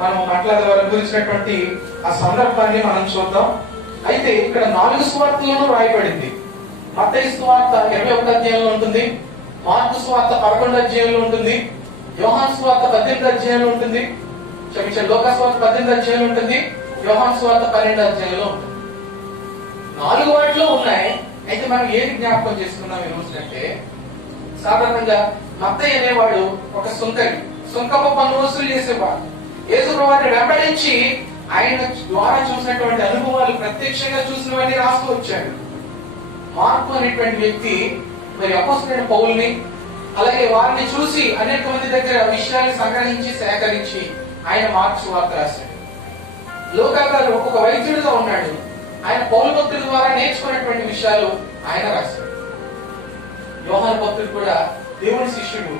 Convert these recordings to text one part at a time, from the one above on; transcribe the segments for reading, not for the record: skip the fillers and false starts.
మనం మాట్లాడే గురించినటువంటి ఆ సందర్భాన్ని మనం చూద్దాం. అయితే ఇక్కడ 4 సువార్తలను రాయబడింది. మత్తయి సువార్త 21 అధ్యాయంలో ఉంటుంది, మార్కు సువార్త 11 అధ్యాయంలో ఉంటుంది, యోహాను సువార్త 18 అధ్యాయంలో ఉంటుంది, క్షమించండి లూకా సువార్త 18 అధ్యాయంలో ఉంటుంది, యోహాను సువార్త 12 అధ్యాయంలో ఉంటుంది. 4 వాటిలో ఉన్నాయి. అయితే మనం ఏది జ్ఞాపకం చేసుకున్నాం ఈ రోజు అంటే, సాధారణంగా మత్తయి అనేవాడు ఒక సుంకపు పన్ను వసూలు చేసేవాడు. యేసు ప్రభువుని వెంబడించి ఆయన ద్వారా చూసినటువంటి అనుభవాలు, ప్రత్యక్షంగా చూసినవన్నీ రాస్తూ వచ్చాడు. మార్కు అనేటువంటి వ్యక్తి మరి అపోస్తలుడైన పౌలుని, అలాగే వారిని చూసి అనేక మంది దగ్గర విషయాన్ని సంగ్రహించి సేకరించి ఆయన మార్కు సువార్త రాశాడు. లూకా గారు ఒక వైద్యుడిగా ఉన్నాడు. ఆయన పౌలు భక్తుల ద్వారా నేర్చుకున్నటువంటి విషయాలు ఆయన రాశాడు. యోహాను భక్తుడు కూడా దేవుని శిష్యుడు.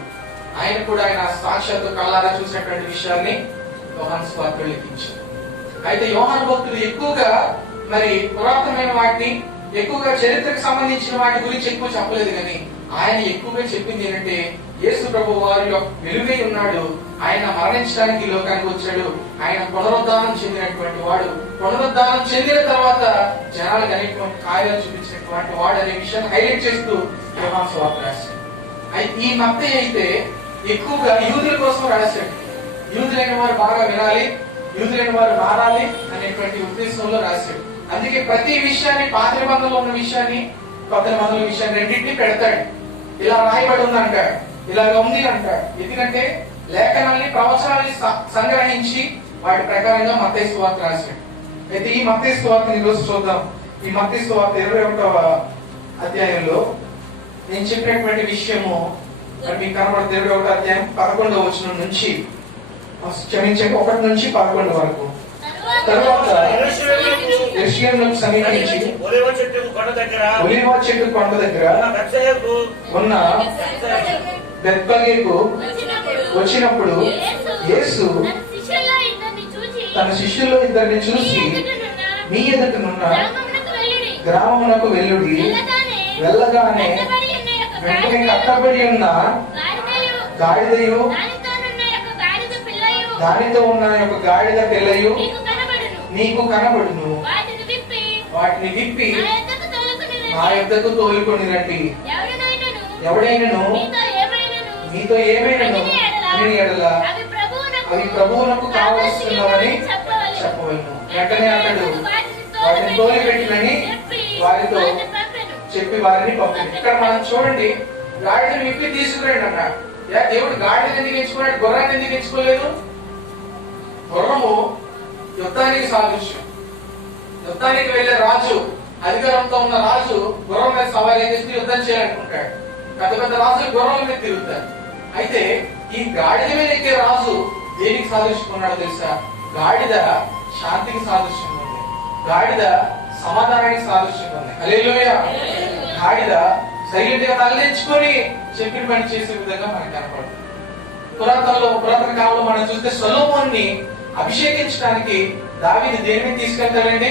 ఆయన కూడా ఆయన సాక్షాత్తు కళ్ళారా చూసినటువంటి విషయాల్ని యోహాను సువార్తలో లిఖించాడు. అయితే యోహాను భక్తుడు ఎక్కువగా మరి పురాతనమైన వాటిని, ఎక్కువగా చరిత్రకు సంబంధించిన వాటి గురించి ఎక్కువ చెప్పలేదు, కానీ ఆయన ఎక్కువగా చెప్పింది ఏంటంటే యేసు ప్రభు వారిలో వెలుగై ఉన్నాడు, ఆయన మరణించడానికి ఈ లోకానికి వచ్చాడు, ఆయన పునరుద్ధానం చెందినటువంటి వాడు, పునరుద్ధానం చెందిన తర్వాత జనాలకు అనేటువంటి కార్యాలు చూపించినటువంటి వాడు అనే విషయాన్ని హైలైట్ చేస్తూ యోహాను సువార్త రాశాడు. ఈ మత్తయి అయితే ఎక్కువగా యూదుల కోసం రాశాడు. యూదులైన వారు బాగా వినాలి, యూదులైన వారు మారాలి అనేటువంటి ఉద్దేశంలో రాశాడు. అందుకే ప్రతి విషయాన్ని, పాత నిబంధనలో ఉన్న విషయాన్ని, కొత్త నిబంధనల విషయాన్ని రెండింటినీ పెడతాడు. ఇలా రాయబడి ఉంది అంటాడు, ఇలాగ ఉంది అంటాడు. ఎందుకంటే లేఖనాల్ని, ప్రవచనాల్ని సంగ్రహించి వాటి ప్రకారంగా మత్తయి సువార్త రాశాడు. అయితే ఈ మత్తయి సువార్తని ఈరోజు చూద్దాం. ఈ మత్తయి సువార్త 21వ అధ్యాయంలో నేను చెప్పినటువంటి విషయము మీకు కనబడుతుంది. 21వ అధ్యాయం 11వ వచనం నుంచి, క్షమించండి 1 నుంచి 11 వరకు. తరువాత యెరూషలేమునకు సమీపించి ఒలీవ చెట్టు కొండ దగ్గర ఉన్న బెత్ఫగేకు వచ్చినప్పుడు యేసు తన శిష్యుల్లో ఇద్దరిని చూసి, మీ ఎదుటనున్న గ్రామమునకు వెళ్ళుడి, వెళ్ళగానే వెంటనే కట్టబడి ఉన్న గాడిదయు దానితో ఉన్న యొక్క గాడిద పిల్లయు నీకు కనబడును, వాటిని విప్పి నా యొద్దకు తోలుకొని రండి. ఎవడైనను మీతో ఏమైనను అని ఎడల అవి ప్రభువునకు కావలసినవని చెప్పవలను. వెంటనే అతడు వాటిని తోలిపెట్టినని వారితో చెప్పి వారిని పంపింది. ఇక్కడ మనం చూడండి, గాడిదని విప్పి తీసుకురండి అన్నాడు. దేవుడు గాడిని ఎందుకు ఎంచుకున్నాడు, గుర్రాన్ని ఎందుకు ఎంచుకోలేదు? గుర్రము యుద్ధానికి సాదృశ్యం. యుద్ధానికి వెళ్లే రాజు, అధికారంతో ఉన్న రాజు గుర్రం మీద సవారీ చేసి యుద్ధం చేయాలనుకుంటాడు. పెద్ద పెద్ద రాజులు గుర్రం మీద తిరుగుతారు. అయితే ఈ గాడిద మీద ఎక్కే రాజు దేనికి సాదృశ్యం ఉన్నాడో తెలుసా? గాడిద శాంతికి సాదృశ్యం ఉంది, గాడిద సమాధానానికి సాదృశ్యం ఉంది. హల్లెలూయా. గాడిద సైలెంట్ గా తలదించుకొని చెప్పిన పని చేసే విధంగా మనకు కనపడుతుంది. పురాతన కాలంలో మనం చూస్తే సొలొమోన్ని అభిషేకించడానికి దావీదు దేని మీద తీసుకెళ్తాడండి?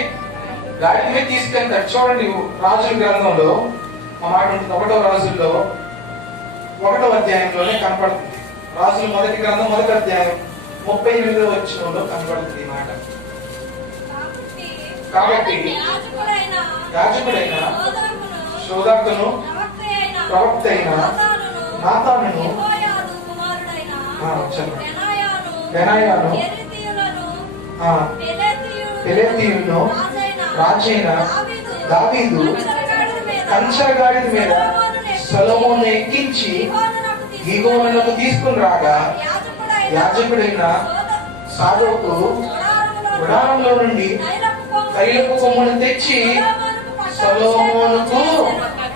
గాడిద మీద తీసుకెళ్తాడు. చూడండి రాజుల గ్రంథంలో ఆ మాట ఉంటుంది. 1వ రాజుల్లో 1వ అధ్యాయంలోనే కనపడుతుంది. రాజుల మొదటి గ్రంథం 1వ అధ్యాయం 38వ వచనంలో కనపడుతుంది ఈ మాట. కాబట్టి యాజకుడైన శోధకును ప్రవక్త అయిన నాతానును బెనాయాను పెలేతీయులను రాజైన దావీదు కంచెల గాడిద మీద సొలొమోను ఎక్కించి గిహోనునకు తీసుకుని రాగా, యాజకుడైన సాదోకు గుడారంలో నుండి తైలపు కొమ్మును తెచ్చి సొలొమోనుకు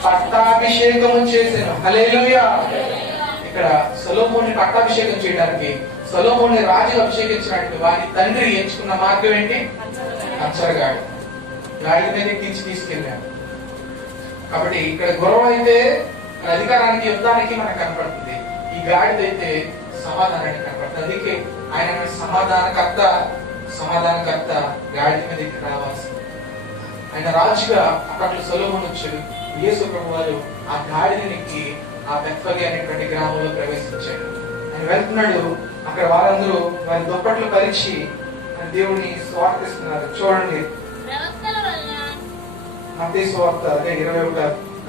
పట్టాభిషేకము చేసెను. హల్లెలూయా. ఇక్కడ సొలొమోనుని పట్టాభిషేకం చేయడానికి, సొలొమోనుని రాజుగా అభిషేకించడానికి వారి తండ్రి ఎంచుకున్న మార్గం ఏంటి? కంచరగాడి. గాడిద మీద ఎక్కించి తీసుకెళ్ళాడు. కాబట్టి ఇక్కడ గుర్రం అయితే అధికారానికి, యుద్ధానికి మనకు కనపడుతుంది. ఈ గాడిద అయితే సమాధానానికి కనపడుతుంది. అందుకే ఆయన సమాధానకర్త గాడిద మీదకి రావాల్సింది. ఆయన రాజుగా అప్పట్లో సొలొమోను వచ్చాడు. యేసు ప్రభు వారు ఆ గాడిదనికి ఆ బెత్ఫగే అనేటువంటి గ్రామంలో ప్రవేశించాడు. ఆయన వెళ్తున్నాడు. అక్కడ వారందరూ వారి దుప్పట్లు పరిచి దేవుని స్వార్థిస్తున్నారు. చూడండి మత్తయి సువార్త 21వ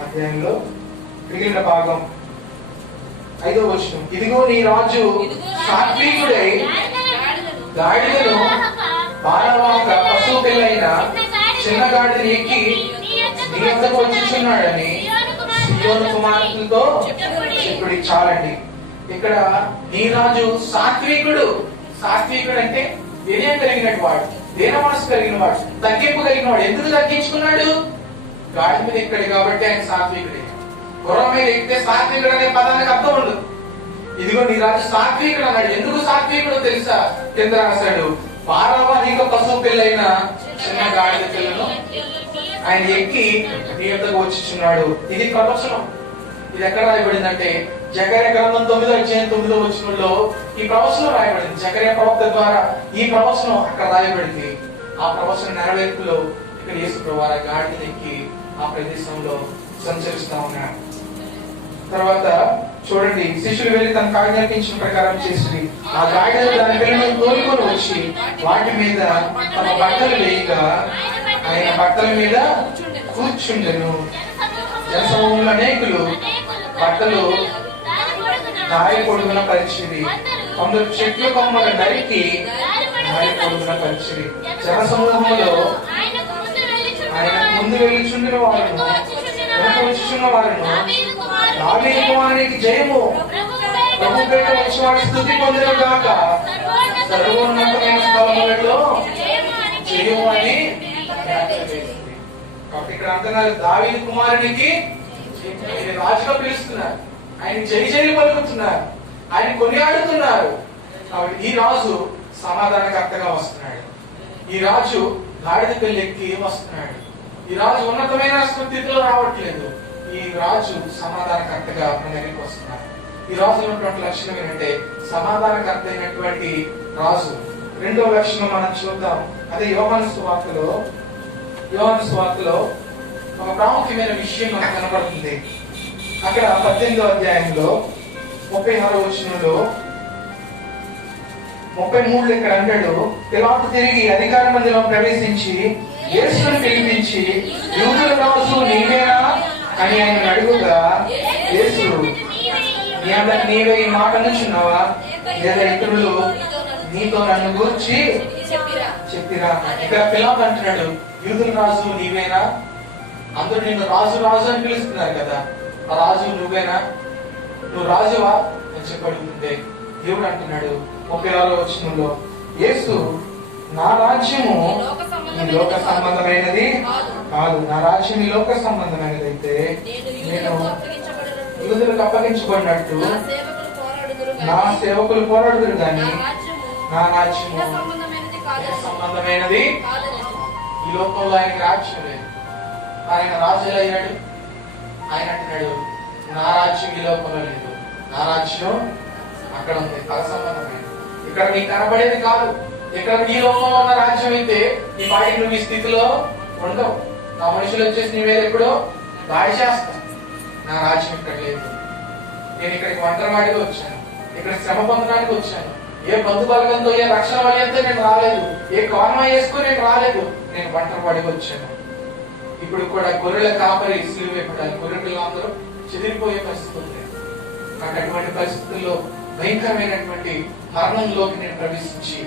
అధ్యాయంలో మిగిలిన భాగం 5వ వచనం. ఇదిగో నీ రాజు సాత్వికుడై గాడిదను భారవాహక పశువు పిల్లైన చిన్న గాడిదని ఎక్కి నీ వద్దకు వచ్చుచున్నాడని సీయోను కుమార్తెలతో చెప్పుడి. చాలండి. ఇక్కడ నీ రాజు సాత్వికుడు. సాత్వికుడు అంటే వినయం కలిగినట్టు వాడు, దీన మనసు కలిగిన వాడు, తగ్గింపు కలిగిన వాడు. ఎందుకు తగ్గించుకున్నాడు? గాడి మీద ఎక్కడు కాబట్టి ఆయన సాత్వికుడే. గుర్రం మీద ఎక్కితే సాత్వికుడు అనే పదానికి అర్థం ఉండదు. ఇదిగో నీ రాజు సాత్వికుడు అన్నాడు. ఎందుకు సాత్వికుడు తెలుసా? కింద రాశాడు, భారవాహిక పశువు పిల్లైన చిన్న గాడిద పిల్లను ఆయన ఎక్కి నీ యొద్దకు వచ్చుచున్నాడు. ఇది ప్రవచనం. ఇది ఎక్కడ రాయబడిందంటే జకర్యా గ్రంథం 9వ అధ్యాయం 9వ వచనంలో ఈ ప్రవచనం రాయబడింది. జకర్యా ప్రవక్త ద్వారా ఈ ప్రవచనం అక్కడ రాయబడింది. ఆ ప్రవచనం నెరవేర్పులో ఇక్కడ యేసు ప్రభువు గాడిద ఎక్కి ఆ ప్రదేశంలో సంచరిస్తా ఉన్నాడు. తర్వాత చూడండి, శిష్యులు వెళ్లి తన ఆజ్ఞాపించిన ప్రకారం చేసి ఆ గాడిద దాని పిల్లలను తోలుకొని వచ్చి వాటి మీద తమ బట్టలు వేయగా ఆయన బట్టల మీద కూర్చుండెను. జనసమూహంలో అనేకులు బట్టలు దారి పొడుగున పరిచిరి. కొందరు చెట్లు కొమ్మలు నరికి దారి పొడుగున పరిచిరి. జనసమూహంలో ఆయన ముందు వెళ్ళుచుండిన వారును వెనక వచ్చుచున్న వారును దావీదు కుమారునికి జయము, ప్రభు పేట వచ్చి వారి స్తుతి పొందెను గాక, సర్వోన్నతమైన స్థలములలో జయము అని. కాబట్టి ఇక్కడ అంటున్నారు దావీదు కుమారునికి రాజుగా పిలుస్తున్నారు. ఆయన జై జైలు పలుకుతున్నారు, ఆయన కొనియాడుతున్నారు. కాబట్టి ఈ రాజు సమాధానకర్తగా వస్తున్నాడు. ఈ రాజు గాడిద పిల్లెక్కి వస్తున్నాడు. ఈ రాజు ఉన్నతమైన స్థితిలో రావట్లేదు. ఈ రాజు సమాధానకర్తగా మన దగ్గరికి వస్తున్నాడు. ఈ రాజులో ఉన్నటువంటి లక్షణం ఏంటంటే సమాధానకర్త అయినటువంటి రాజు. రెండవ లక్షణం మనం చూద్దాం. అదే యోహాను సువార్తలో ఒక ప్రాముఖ్యమైన విషయం మనకు కనబడుతుంది. అక్కడ 18వ అధ్యాయంలో 36వ వచనంలో 33 ఇక్కడ అంటాడు, పిలాతు తిరిగి అధికార మందిలో ప్రవేశించి యేసును పిలిపించి యూదుల రాజు నీవేనా అని ఆయన అడుగుగా, యేసు నీవే ఈ మాట నుంచున్నావా, లేదా ఇతరులు నీతో నన్ను గురించి చెప్పిరా? ఇక్కడ పిలాతు అంటున్నాడు, యూదుల రాజు నీవేనా? అందరూ నిన్ను రాజు రాజు అని పిలుస్తున్నారు కదా, ఆ రాజు నువ్వేనా? నువ్వు రాజువా అని చెప్పడుతుంటే దేవుడు అంటున్నాడు 36వ వచనంలో, యేసు నా రాజ్యము ఈ లోక సంబంధమైనది కాదు. నా రాజ్యం ఈ లోక సంబంధమైనది అయితే నేను యూదులకు అప్పగించబడినట్టు నా సేవకులు పోరాడుదురు గాని నా రాజ్యము సంబంధమైనది. ఈ లోకంలో ఆయనకి రాజ్యం లేదు. ఆయన రాజులు అయ్యాడు. ఆయన అంటున్నాడు, నా రాజ్యం ఈ లోకంలో లేదు, నా రాజ్యం అక్కడ ఉంది, పర సంబంధమైనది. ఇక్కడ నీకు కనబడేది కాదు. ఇక్కడ నీ లోకంలో ఉన్న రాజ్యం అయితే నీ పాటికి నువ్వు ఈ స్థితిలో ఉండవు. నా మనుషులు వచ్చేసి నీ మీద ఎప్పుడో దాడి చేస్తాను. నా రాజ్యం ఇక్కడ లేదు. నేను ఇక్కడికి ఒంటరివాడిగా వచ్చాను, ఇక్కడ శ్రమ పొందడానికి వచ్చాను. ఏ బంధు బలగంతో, ఏ రక్షణ వలయంతో నేను రాలేదు, ఏ కారణం వేసుకుని నేను రాలేదు. నేను ఒంటరివాడిగా వచ్చాను. ఇప్పుడు కూడా గొర్రెల కాపరి సిలువ వేయబడాలి. గొర్రె పిల్లలందరూ చెదిరిపోయే పరిస్థితి ఉంది. అటువంటి పరిస్థితుల్లో భయంకరమైనటువంటి మరణంలోకి నేను ప్రవేశించి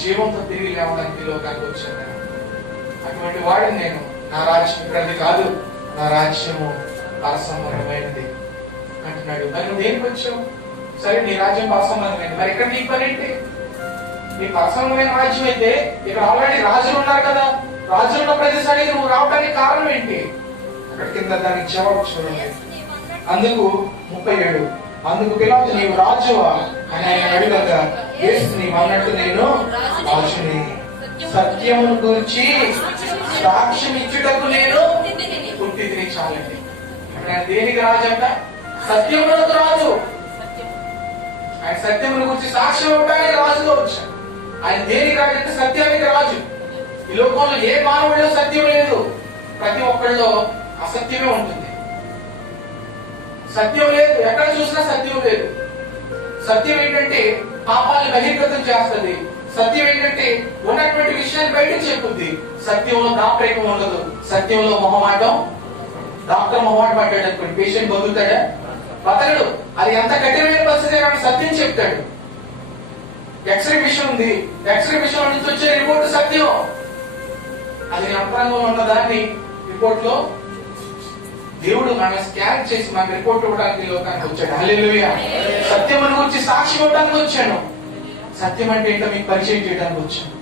జీవంతో తిరిగి లేవడానికి లోకానికి వచ్చాను. అటువంటి వాడిని నేను. నా రాజ్యం ఇక్కడది కాదు, నా రాజ్యము పరసంబంధమైనది అంటున్నాడు. మరి నువ్వు దేనికి వచ్చావు? సరే, నీ రాజ్యం పరసంబంధమైనది, మరి ఇక్కడ నీ పని ఏంటి? నీ పరసంబంధమైన రాజ్యం అయితే ఇక్కడ ఆల్రెడీ రాజులు ఉన్నారు కదా, రాజులు ఉన్న ప్రదేశానికి నువ్వు రావడానికి కారణం ఏంటి? అక్కడ కింద దానికి జవాబు చూడండి. అందుకు 37, అందుకు పిలాతు నీవు రాజువా అని ఆయన అడుగగా, యేసు నీవు అన్నట్టు నేను రాజుని, సత్యమును గురించి సాక్ష్యం ఇచ్చుటకు నేను పుట్టితిని. చాలండి. ఆయన దేనికి రాజు అంట? సత్యమునకు రాజు. ఆయన సత్యమును గురించి సాక్ష్యం ఇవ్వడానికి రాజుగా వచ్చాడు. ఆయన దేనికి రాజు అంటే సత్యానికి రాజు. ఈ లోకంలో ఏ మానవుడిలో సత్యం లేదు. ప్రతి ఒక్కళ్ళలో అసత్యమే ఉంటుంది. సత్యం లేదు, ఎక్కడ చూసినా సత్యం లేదు. సత్యం ఏంటంటే పాపాన్ని బహిర్గతం చేస్తుంది. సత్యం ఏంటంటే ఉన్నటువంటి విషయాన్ని బయటకు చెప్పుద్ది. సత్యంలో దాప్రేకం ఉండదు. సత్యంలో మొహమాటం. డాక్టర్ మొహమాట పడ్డాడు అనుకోండి, పేషెంట్ బతుకుతాడా? బతకడు. అది ఎంత కఠినమైన పరిస్థితి కానీ సత్యం చెప్తాడు. ఎక్స్రే మిషన్ ఉంది, ఎక్స్రే మిషన్ నుంచి వచ్చే రిపోర్ట్ సత్యం. అది అంతరంగంలో ఉన్న దాన్ని రిపోర్ట్ లో దేవుడు మన స్కాన్ చేసి మన రిపోర్ట్ ఇవ్వడానికి లోకానికి వచ్చాడు. హల్లెలూయా. సత్యం గురించి సాక్షి ఇవ్వడానికి వచ్చాను. సత్యం అంటే ఏంటో మీకు పరిచయం చేయడానికి వచ్చాను.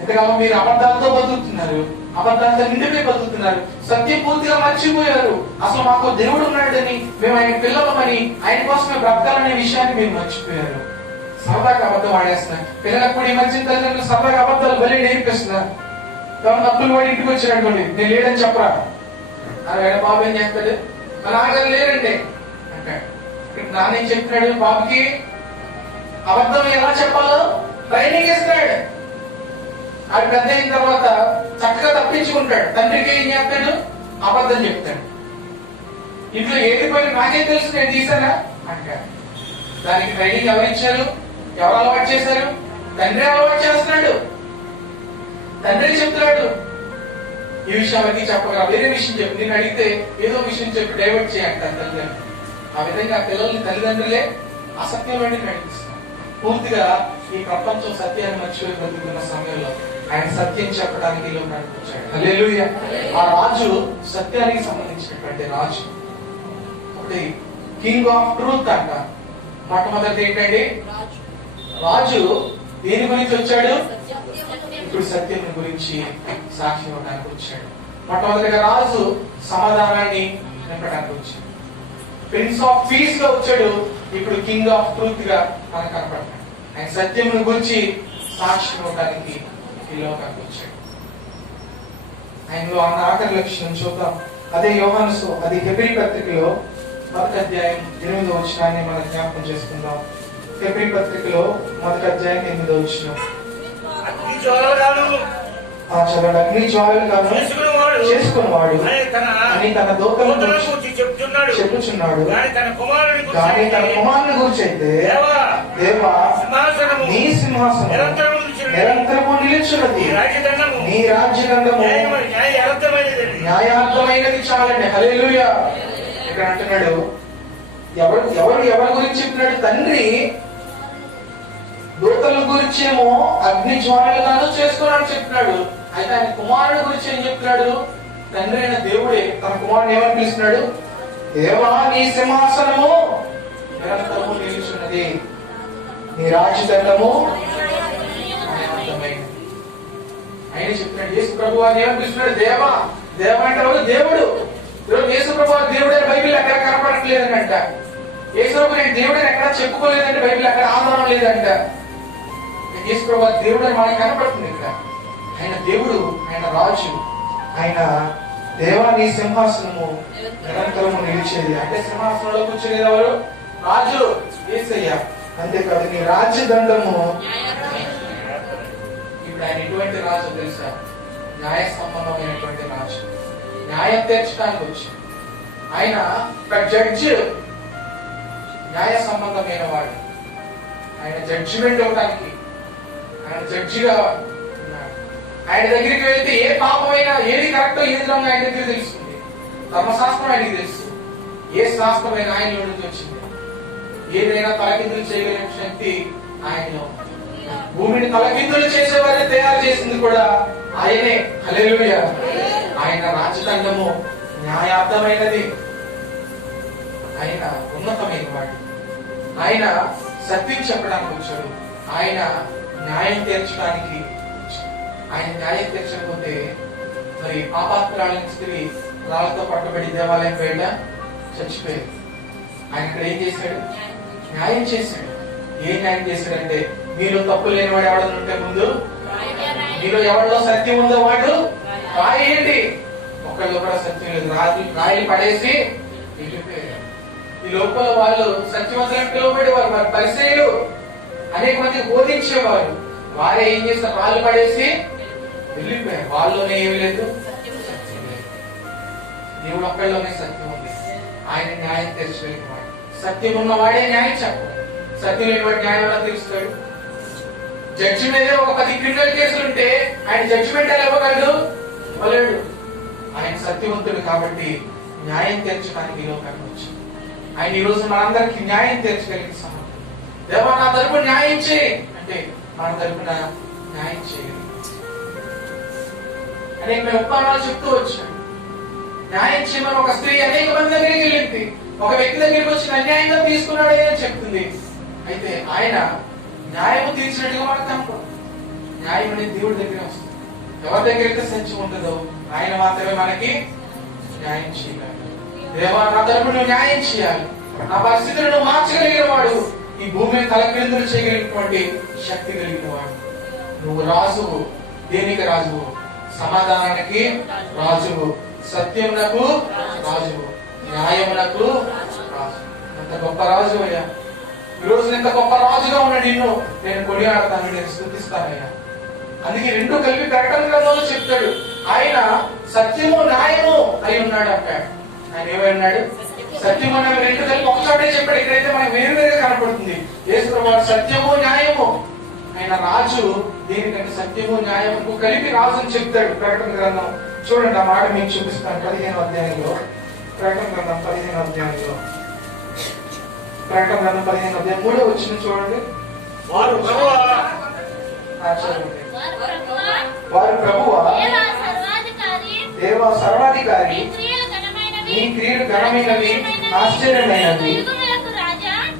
ఎంతకాలం మీరు అబద్ధాలతో బతుకుతున్నారు, అబద్ధాలతో నిండిపోయి బతుకుతున్నారు, సత్యం పూర్తిగా మర్చిపోయారు. అసలు మాకు దేవుడు ఉన్నాడని, మేము ఆయన పిల్లలమని, ఆయన కోసమే బ్రతకాలనే విషయాన్ని మీరు మర్చిపోయారు. సరదాగా అబద్ధం ఆడేస్తున్నారు. పిల్లలకు కూడా ఈ మధ్య తల్లిదండ్రులు సరదాగా అబద్ధాలు బలి నేర్పిస్తున్నారు. తమ అప్పులు వాడి ఇంటికి వచ్చాడు అనుకోండి, నేను లేడని చెప్పరా? ఆయన బాబు ఏం చేస్తాడు? మా నాన్నగారు లేరండి అంటాడు. నాన్న ఏం చెప్తున్నాడు? బాబుకి అబద్ధం ఎలా చెప్పాలో ట్రైనింగ్ ఇస్తున్నాడు. అది పెద్ద అయిన తర్వాత చక్కగా తప్పించుకుంటాడు. తండ్రికి ఏం చేస్తాడు? అబద్ధం చెప్తాడు. ఇంట్లో ఏడిపోయిన నాకేం తెలుసు, నేను తీసానా అంటాడు. దానికి ట్రైనింగ్ ఎవరు ఇచ్చారు? ఎవరు అలవాటు చేశారు? తండ్రి అలవాటు చేస్తున్నాడు. తండ్రి చెప్తున్నాడు, ఈ విషయం అవన్నీ చెప్పగా వేరే విషయం చెప్పి, నేను అడిగితే ఏదో విషయం చెప్పి డైవర్ట్ చేయంటారు తల్లిదండ్రులు. ఆ విధంగా పిల్లల్ని తల్లిదండ్రులే అసత్యంలోనే నడిపిస్తారు. పూర్తిగా ఈ ప్రపంచం సత్యాన్ని మర్చిపోయి బతుకుతున్న సమయంలో ఆయన సత్యం చెప్పడానికి లోకానికి వచ్చాడు. హల్లెలూయా. ఆ రాజు సత్యానికి సంబంధించినటువంటి రాజు. ఒకటి కింగ్ ఆఫ్ ట్రూత్ అంట. మొట్టమొదటి ఏంటండి? రాజు దేని గురించి వచ్చాడు? ఇప్పుడు సత్యం గురించి సాక్షి ఇవ్వడానికి వచ్చాడు. మొట్టమొదటిగా రాజు సమాధానాన్ని నింపడానికి వచ్చాడు. ప్రిన్స్ ఆఫ్ పీస్ గా వచ్చాడు. ఇప్పుడు కింగ్ ఆఫ్ ట్రూత్ గా మనకు కనపడతాడు. ఆయన సత్యం గురించి సాక్షి ఇవ్వడానికి ఈ లోకానికి వచ్చాడు. ఆయనలో అన్న ఆఖరి లక్ష్యం చూద్దాం. అదే యోహాను, అది హెబ్రీ పత్రికలో 1వ అధ్యాయం 8వ వచనాన్ని మనం జ్ఞాపకం చేసుకుందాం. హెబ్రీ పత్రికలో 1వ అధ్యాయం 8వ వచనం. అగ్ని జ్వాలగాను చేసుకున్నవాడు అని తన దూతలను చెప్పుచున్నాడు. కానీ తన కుమారుని గురించి అయితే, దేవా నీ సింహాసనం నిరంతరము నిలుచున్నది, నీ రాజ్యదండము న్యాయార్థమైనది చాలండి. హల్లెలూయా. ఇక్కడ అంటున్నాడు, ఎవరి గురించి చెప్తున్నాడు? తండ్రి దూతల గురించి ఏమో అగ్ని జ్వాలలుగాను చేసుకున్నాడు చెప్తున్నాడు. అయితే ఆయన కుమారుడు గురించి ఏం చెప్తున్నాడు? తండ్రి అయిన దేవుడే తన కుమారుని ఏమని పిలుస్తున్నాడు? దేవా నీ సింహాసనము నిరంతరము నిలుచున్నది, నీ రాజ్యదండము న్యాయార్థమైనది. ఆయన చెప్తున్నాడు. యేసు ప్రభువు అని ఏమని పిలుస్తున్నాడు? దేవా. దేవ అంటే దేవుడు. యేసు ప్రభువు దేవుడు అని బైబిల్ ఎక్కడ కనపడట్లేదంట. యేసు ప్రభు నేను దేవుడని ఎక్కడ చెప్పుకోలేదంటే బైబిల్ ఎక్కడ ఆధారం లేదంట. యేసు ప్రభు దేవుడు అని మనకు కనపడుతుంది ఇక్కడ. ఆయన దేవుడు, ఆయన రాజు, ఆయన దేవా నీ సింహాసనము నిరంతరము నిలిచేది. అంటే సింహాసనంలో కూర్చునేది ఎవరు? రాజు, యేసయ్య. అంతేకాదు నీ రాజ్యదండము. ఇప్పుడు ఆయన ఎటువంటి రాజు తెలుసా? న్యాయ సంబంధమైనటువంటి రాజు. న్యాయం తీర్చడానికి వచ్చి ఆయన ఒక జడ్జి, న్యాయ సంబంధమైన వాడు. ఆయన జడ్జిమెంట్ ఇవ్వడానికి ఆయన జడ్జిగా ఉన్నాడు. ఆయన దగ్గరికి వెళ్తే ఏ పాపమైనా, ఏది కరెక్టో ఏది రాంగో ఆయన దగ్గర తెలుస్తుంది. ధర్మశాస్త్రం ఆయనకి తెలుసు. ఏ శాస్త్రమైన ఆయన నుంచి వచ్చింది. ఏదైనా తలకిందులు చేయగలిగిన శక్తి ఆయనలో. భూమిని తలకిందులు చేసేవారిని తయారు చేసింది కూడా ఆయనే. హల్లెలూయా. ఆయన రాజదండము న్యాయార్థమైనది. ఆయన ఉన్నతమైన వాడు. ఆయన సత్యం చెప్పడానికి వచ్చాడు. ఆయన న్యాయం తీర్చడానికి. ఆయన న్యాయం తీర్చకపోతే మరి పాపాత్మురాలైన స్త్రీ రాళ్లతో పట్టబడి దేవాలయం బయట చచ్చిపోయింది. ఆయన ఇక్కడ ఏం చేశాడు? న్యాయం చేశాడు. ఏం న్యాయం చేశాడంటే, మీలో తప్పు లేని వాడు ఎవడని ఉంటే ముందు మీలో ఎవరిలో సత్యం ఉందో వాడు రాయండి. ఒకళ్ళు కూడా సత్యం లేదు. రాయి పడేసి వెళ్ళిపోయారు. ఈ లోపల వాళ్ళు సత్యవంతులను పిలువబడేవారు. వారి పరిచయులు అనేక మంది బోధించేవారు. వారే ఏం చేస్తారు? రాళ్ళు పడేసి వెళ్ళిపోయారు. వాళ్ళలోనే ఏమి లేదు, సత్యం లేదు. దేవుడు ఒక్కళ్ళలోనే సత్యం ఉంది. ఆయన న్యాయం తెచ్చిపోయినవాడు. సత్యం ఉన్నవాడే న్యాయం చెప్పాలి. సత్యం లేని వాడు న్యాయం ఎలా తీరుస్తాడు? జడ్జి మీదే ఒక 10 క్రిమినల్ కేసులు ఉంటే ఆయన జడ్జిమెంట్ ఎలా ఇవ్వగలడు? ఇవ్వలేడు. ఆయన సత్యవంతుడు కాబట్టి న్యాయం తీర్చడానికి ఈ లోకానికి వచ్చాడు. ఆయన ఈ రోజు మనందరికి న్యాయం తీర్చగలిగిన సమర్థుడు. దేవా నా తరపున న్యాయం చేయి అంటే మన తరపున న్యాయం చేయగలిగి అనేక ఉపమానాలు చెప్తూ వచ్చాడు. న్యాయం చేయమని ఒక స్త్రీ అనేక మంది దగ్గరికి వెళ్ళింది. ఒక వ్యక్తి దగ్గరికి వచ్చి అన్యాయంగా తీసుకున్నాడే అని చెప్తుంది. అయితే ఆయన న్యాయం తీర్చినట్టుగా మనకు కనపడదు. న్యాయం అనేది దేవుడి దగ్గర వస్తుంది. ఎవరి దగ్గర అయితే సత్యం ఉంటుందో ఆయన మాత్రమే మనకి న్యాయం చేయాలి. దేవా నా తరపున నువ్వు న్యాయం చేయాలి. నా పరిస్థితులను మార్చగలిగిన వాడు, ఈ భూమిని తలక్రిందులు చేయగలిగినటువంటి శక్తి కలిగిన వాడు. నువ్వు రాజువు. దేనికి రాజువు? సమాధానానికి రాజువు, సత్యమునకు రాజువు, న్యాయమునకు రాజు. ఎంత గొప్ప రాజు అయ్యా! ఈ రోజు ఎంత గొప్ప రాజుగా ఉన్న నిన్ను నేను కొనియాడతాను, నేను స్తుతిస్తానయ్యా. అందుకే రెండు కలిపి ప్రకటన గ్రంథంలో చెప్తాడు. ఆయన సత్యము న్యాయము అయి ఉన్నాడు అంటాడు. ఆయన ఏమై ఉన్నాడు? సత్యము అనే రెండు కలిపి ఒకసారి చెప్పాడు. ఇక్కడైతే మనకు వేరువేరుగా కనపడుతుంది. యేసు సత్యము న్యాయము. ఆయన రాజు. దీనికంటే సత్యము న్యాయము కలిపి రాజు అని చెప్తాడు ప్రకటన గ్రంథం. చూడండి, ఆ మాట మీకు చూపిస్తాను. 15వ అధ్యాయంలో, ప్రకటన గ్రంథం 15వ అధ్యాయంలో, ప్రకటన గ్రంథం 15వ అధ్యాయం 3వ వచనం చూడండి. వారు ప్రభువా, వారు ప్రభువా, దేవా సర్వాధికారి, నీ క్రియలు ఘనమైనవి, ఆశ్చర్యమైనవి,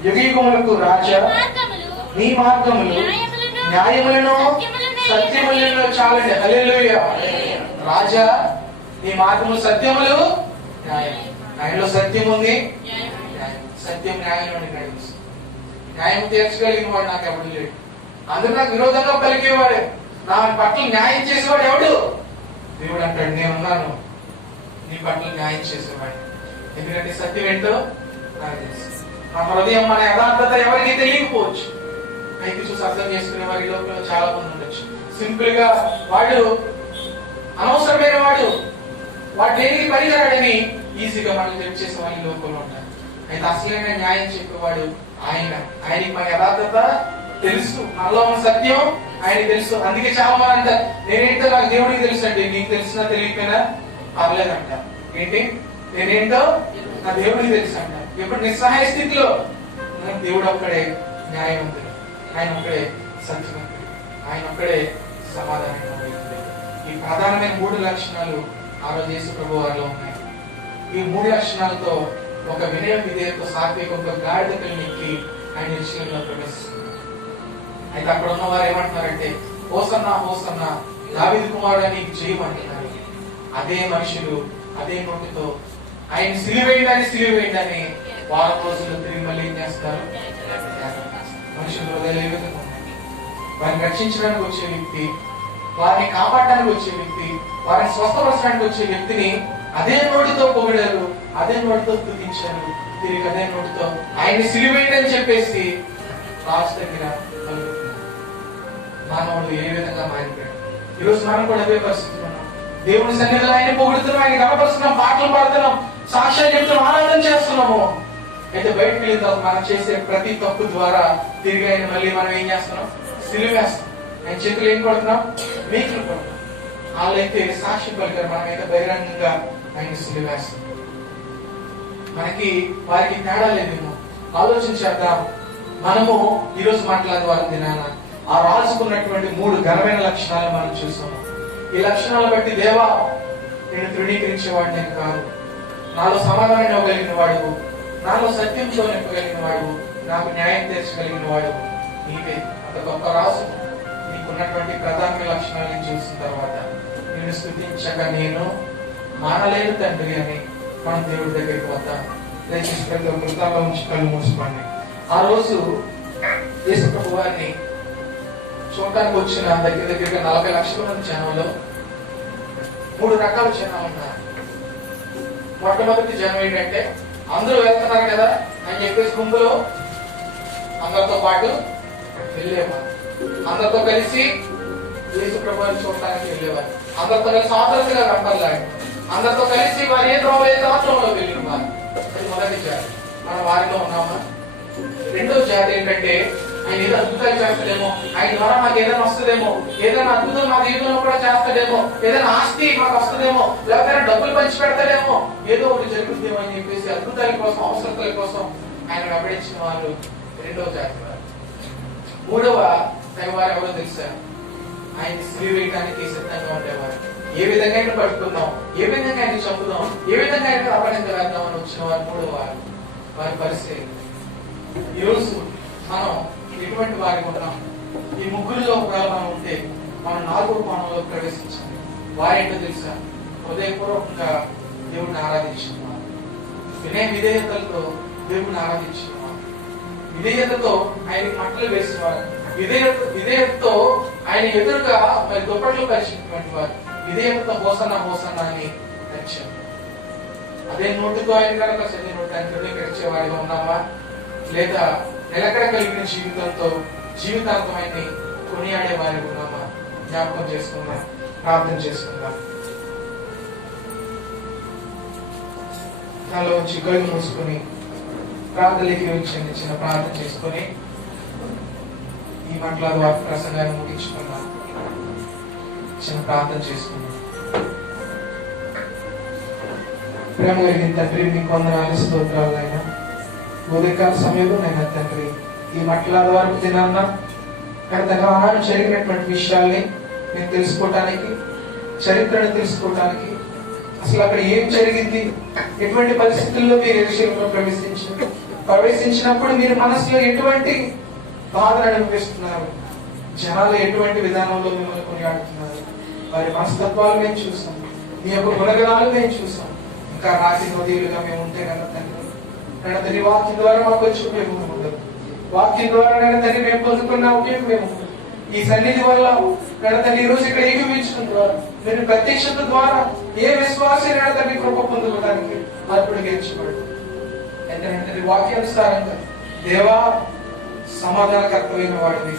యుగయుగములకు రాజా, నీ మార్గములు న్యాయములను సత్యములను చాలండి. హల్లెలూయా. రాజా, నీ మార్గములు సత్యములు న్యాయం. ఆయనలో సత్యం ఉంది, సత్యం న్యాయం అని గ్రహిస్తుంది. న్యాయం తీర్చగలిగిన వాడు నాకు ఎవడు లేడు. అందరూ నాకు విరోధంగా పలికేవాడే. నా పట్ల న్యాయం చేసేవాడు ఎవడు? దేవుడు అంటాడు, నేనున్నాను నీ పట్ల న్యాయం చేసేవాడు. ఎందుకంటే సత్యం ఏంటో నాకు తెలుసు. నా హృదయం, మన యథార్థత ఎవరికి తెలియకపోవచ్చు. అయితే చూసి అర్థం చేసుకునే వారి లోకంలో చాలా మంది ఉండొచ్చు. సింపుల్ గా వాడు అనవసరమైన వాడు, వాడు దేనికి పనికిరాడని ఈజీగా మనం జడ్జ్ చేసే వాళ్ళ లోకంలో ఉంటారు. అయితే అసలైన న్యాయం చెప్పేవాడు ఆయన. ఆయనకి మన యథార్థత తెలుసు, మనలో ఉన్న సత్యం ఆయనకి తెలుసు. అందుకే చాలా మంది అంటారు, నేనేంటో నాకు దేవుడికి తెలుసు అండి. నీకు తెలిసినా తెలియకపోయినా పర్లేదంట. ఏంటి? నేనేంటో నా దేవుడికి తెలుసు అంట. ఇప్పుడు నిస్సహాయ స్థితిలో దేవుడు ఒక్కడే న్యాయవంతుడు, ఆయన ఒక్కడే సత్యవంతుడు, ఆయన ఒక్కడే సమాధానంగా ఉంటుంది. ఈ ప్రధానమైన 3 లక్షణాలు ఆ రోజు యేసు ప్రభు వారిలో ఉన్నాయి. ఈ 3 లక్షణాలతో ఒక వినయ విధేయత సాత్వికంతో గాడిద పిల్లనికి ఆయన విషయంలో ప్రవేశిస్తుంది. అయితే అక్కడ ఉన్న వారు ఏమంటున్నారంటే, హోసన్నా హోసన్నా దావీదు కుమారుడా నీకు జయమంటున్నారు. అదే మనుషులు అదే నోటితో ఆయన సిలివేయండి వారం రోజులు తిరిగి మళ్ళీ ఏం చేస్తారు? మనుషులు హృదయాలు ఏ విధంగా ఉన్నాయి? వారిని రక్షించడానికి వచ్చే వ్యక్తి, వారిని కాపాడడానికి వచ్చే వ్యక్తి, వారిని స్వస్థపరచడానికి వచ్చే వ్యక్తిని అదే నోటితో పొగిడారు, అదే నోటితో స్తుతించారు. తిరిగి అదే నోటితో ఆయన్ని సిలివేయండి అని చెప్పేసి రాజు దగ్గర మానవుడు ఏ విధంగా మారిపోయాడు. ఈరోజు మనం కూడా అదే పరిస్థితులు ఉన్నాం. దేవుని సన్నిధిలో ఆయన పొగుడుతున్నాం, ఆయన కనపరుస్తున్నాం, పాటలు పాడుతున్నాం, సాక్ష్యాలు చెప్తున్నాం, ఆరాధన చేస్తున్నాము. అయితే బయటకు వెళ్ళిన తర్వాత మనం చేసే ప్రతి తప్పు ద్వారా తిరిగి ఆయన మళ్ళీ మనం ఏం చేస్తున్నాం? సిలివేస్తాం. ఆయన చేతులు ఏం కొడుతున్నాం? మేకులు కొడుతున్నాం. వాళ్ళైతే సాక్షి పలికారు, మనమైతే బహిరంగంగా ఆయన సిలివేస్తాం. మనకి వారికి తేడా లేదేమో. ఆలోచించేద్దాం. మనము ఈరోజు మాట్లాడే వారి దినాన ఆ రాజుకున్నటువంటి 3 ఘనమైన లక్షణాలు మనం చూసాము. ఈ లక్షణాలు బట్టి, దేవా నేను తృణీకరించేవాడు నేను కాదు, నాలో సమాధానం ఇవ్వగలిగిన వాడు, నాలో సత్యంతో నింపగలిగిన వాడు, నాకు న్యాయం తీర్చగలిగిన వాడు నీవే. అంత గొప్ప రాజు. నీకున్నటువంటి ప్రధాన లక్షణాలను చూసిన తర్వాత నిన్ను స్తుతించక నేను మానలేదు తండ్రి అని మనం దేవుడి దగ్గరికి వద్దాం. దయచేసి ప్రతి ఒక్క వృత్తాల్లో ఉంచి కళ్ళు మూసుకోండి. ఆ రోజు యేసు ప్రభు వారిని చూడటానికి వచ్చిన దగ్గరగా 40 లక్షల మంది జనంలో 3 రకాల జనాలు ఉన్నారు. మొట్టమొదటి జనం ఏంటంటే, అందరూ వెళ్తున్నారు కదా అని చెప్పేసి గుంపులో అందరితో పాటు వెళ్ళేవారు. అందరితో కలిసి యేసు ప్రభువుని చూడటానికి వెళ్ళేవారు. అందరితో కలిసి ఆదర్శగా కనపడలాడు. అందరితో కలిసి వారు ఏ ద్రోవ ఏ రాత్రంలో వెళ్ళిన వారు. అది మొదటి జనం. మనం వారిలో ఉన్నామా? రెండో జాతి ఏంటంటే ఆయన ఏదో అద్భుతాలు చేస్తాడేమో, ఆయన ద్వారా మాకు ఏదైనా వస్తుందేమో, ఏదైనా అద్భుతం మా జీవితంలో కూడా చేస్తాడేమో, ఏదైనా ఆస్తి మాకు వస్తుందేమో, లేకపోతే డబ్బులు పంచి పెడతాడేమో, ఏదో ఒకటి జరుగుతుందేమో అని చెప్పేసి అద్భుతాల కోసం అవసరతల కోసం ఆయన వెంబడించిన వారు రెండవ జాతి వారు. మూడవ తెగవారు ఎవరో తెలుసా? ఆయన సిలువ వేయడానికి సిద్ధంగా ఉండేవారు. ఏ విధంగా ఆయన పట్టుకుందాం, ఏ విధంగా ఆయన చంపుదాం, ఏ విధంగా ఆయన అపనింద వేద్దాం అని వచ్చిన వారు మూడవ వారు. వారి పరిస్థితి ఈరోజు మనం ఎటువంటి వారికి ఉన్నాం? ఈ ముగ్గురులో ఒకవేళ మనం ఉంటే మనం నాలుగో కోణంలో ప్రవేశించాలి. వారేంటో తెలుసా? హృదయపూర్వకంగా దేవుడిని ఆరాధించిన వారు, వినయ విధేయతలతో దేవుడిని ఆరాధించిన వారు, విధేయతతో ఆయనకి మంటలు వేసేవారు, విధేయతతో ఆయన ఎదురుగా మరి దుప్పట్లు పరిచినటువంటి వారు, విధేయతతో హోసన్నా హోసన్నా అని నచ్చారు. అదే నోటితో ఆయన కనుక చదివి నోటి ఆయన హృదయకరించే వారిగా ఉన్నామా, లేదా నిలకడ కలిగిన జీవితంతో జీవితాంతమైన కొనియాడే వారిగా ఉన్నామా? జ్ఞాపకం చేసుకుందాం, ప్రార్థన చేసుకుందాం. నాలో కళ్ళు మూసుకొని ప్రార్థనలోకి వచ్చి చిన్న ప్రార్థన చేసుకొని ఈ మాటల ద్వారా ప్రసంగాన్ని ముగించుకున్నాం. చిన్న ప్రార్థన చేసుకున్నాం. ప్రేమ కలిగిన తండ్రి, మీకు వందనాలు స్తోత్రాలు అయినా ఉదయకాల సమయంలో నేను తండ్రి ఈ మాటల ద్వారా తిన్నా తన ఆనాడు జరిగినటువంటి విషయాల్ని నేను తెలుసుకోవటానికి, చరిత్రను తెలుసుకోవటానికి, అసలు అక్కడ ఏం జరిగింది, ఎటువంటి పరిస్థితుల్లో మీరు యెరూషలేములో ప్రవేశించినప్పుడు మీరు మనసులో ఎటువంటి బాధను అనిపిస్తున్నారు, జనాలు ఎటువంటి విధానంలో మిమ్మల్ని కొనియాడుతున్నారు, వారి మనస్తత్వాలు మేము చూసాం, మీ యొక్క గుణగణాలు మేము చూసాం. ఇంకా రాతి నదీలుగా మేము ఉంటే కనుక తండ్రి వాక్యం ద్వారా మాకు వచ్చి ఉపయోగం ఉండదు. వాక్యం ద్వారా తండ్రి మేము పొందుకున్న ఉపయోగం మేము ఈ సన్నిధి వల్ల తండ్రి ఈ రోజు ఇక్కడ ఏకీపించుకుంటున్నారు. మీరు ప్రత్యక్షత ద్వారా ఏ విశ్వాసం తండ్రి కృప పొందుకోవడానికి అప్పుడు గెలిచబడు. ఎందుకంటే వాక్యానుసారంగా దేవా సమాధానకర్తమైన వాడివి,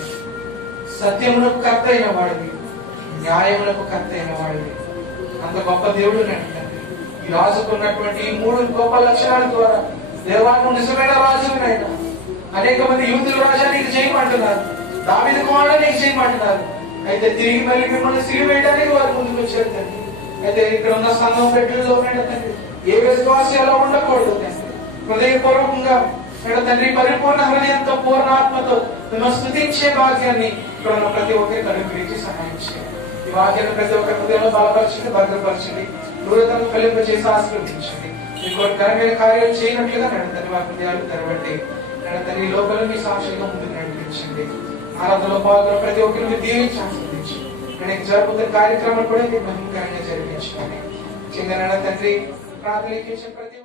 సత్యమునకు కర్త అయిన వాడివి, న్యాయమునకు కర్త అయిన వాడివి, అంత గొప్ప దేవుడు తండ్రి. ఈ రాజుకున్నటువంటి ఈ మూడు గొప్ప లక్షణాల ద్వారా దేవా నువ్వు నిజమైన రాజునైనా అనేక మంది యూతుల రాజా నీకు చేయమంటున్నారు, దావీదు కుమారుడు నీకు చేయమంటున్నారు. అయితే తిరిగి మళ్ళీ మిమ్మల్ని సిలువ వేయడానికి వారు ముందుకు వచ్చారు తండ్రి. అయితే ఇక్కడ ఉన్న సంఘం పెట్టెల్లో తండ్రి ఏ విశ్వాసం ఎలా ఉండకూడదు తండ్రి. హృదయపూర్వకంగా తండ్రి పరిపూర్ణ హృదయంతో పూర్ణ ఆత్మతో మిమ్మల్ని స్తుతించే భాగ్యాన్ని ఇక్కడ ఉన్న ప్రతి ఒక్కరికి అనుగ్రహించి సహాయం చేయండి. ఈ వాక్యాన్ని ప్రతి ఒక్కరి హృదయంలో బలపరచండి, భద్రపరచండి, దూరతను ఫలింపచేసి ఆశీర్వదించండి. మీకు ఘనమైన కార్యాలు చేయనట్లుగా నడుతండి, వారి హృదయాలు తెరవండి. నడుతండి ఈ లోపల మీ సాక్షిగా ముందుకు నడిపించండి. ఆరాధనలో పాల్గొన్న ప్రతి ఒక్కరిని మీరు దీవించి ఆశీర్వదించండి. నేను జరుగుతున్న కార్యక్రమాలు కూడా మీరు మహిమకరంగా జరిపించండి. చిన్న తండ్రి ప్రార్థన ప్రతి